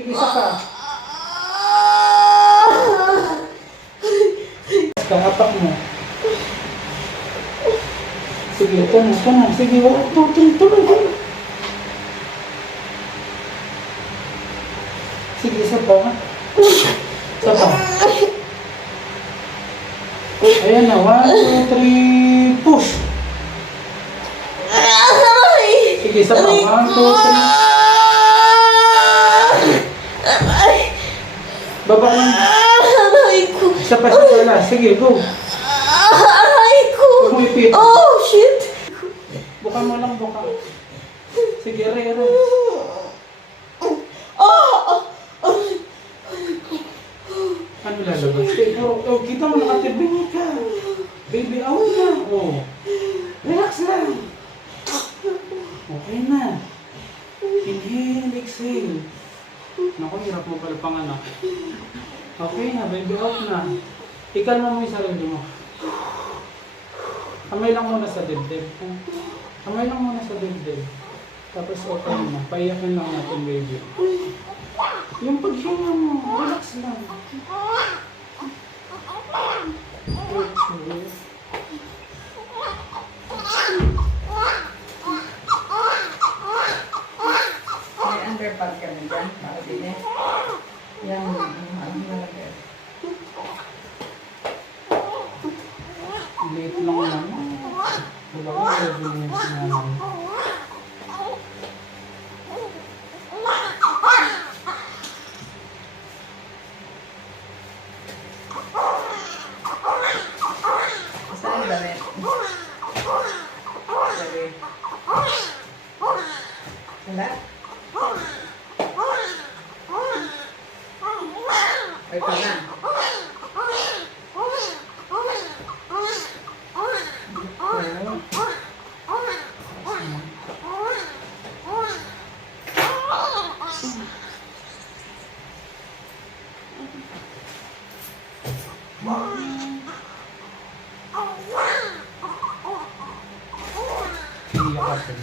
Sige, isa pa. Kahapak mo. Sige, ito na. Sige, tuloy. Sige, isa pa. Isa pa. Ayan na, 1, 2, 3, push! Sige, isa pa. 1, 2, 3. Baba ka. Isa pa. Sige, go. Kumipit. Oh, shit! Buka mo lang, buka. Sige, re. Ano lalabas? Kita mo nakatibingi ka. Baby, out na. Oh. Relax lang. Okay na. Inhale, exhale. Naku, hirap mo pala panganak. Okay na, baby, out na. Ikalma mo yung sarili mo. Kamay lang muna sa dibdib. Kamay lang muna sa dibdib. Tapos okay na. Paiyakin lang natin, baby. Yung paghinga mo, relax lang. May underpad ka na dyan, para din eh. Yan, ano nalagay. Late lang naman. Wala ko, medyo yung sinahan. Saan ba rin? Sorry. Wala? Ay, pa na. Hindi ka kasi.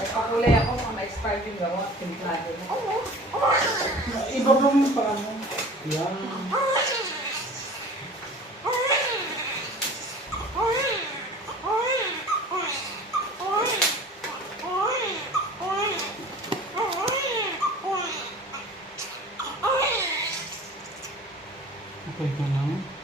Ay, pakulay ako kung na-expired yung gawa. Timplado na. Iba ba mo pa ano? Yan. Okay ka lang.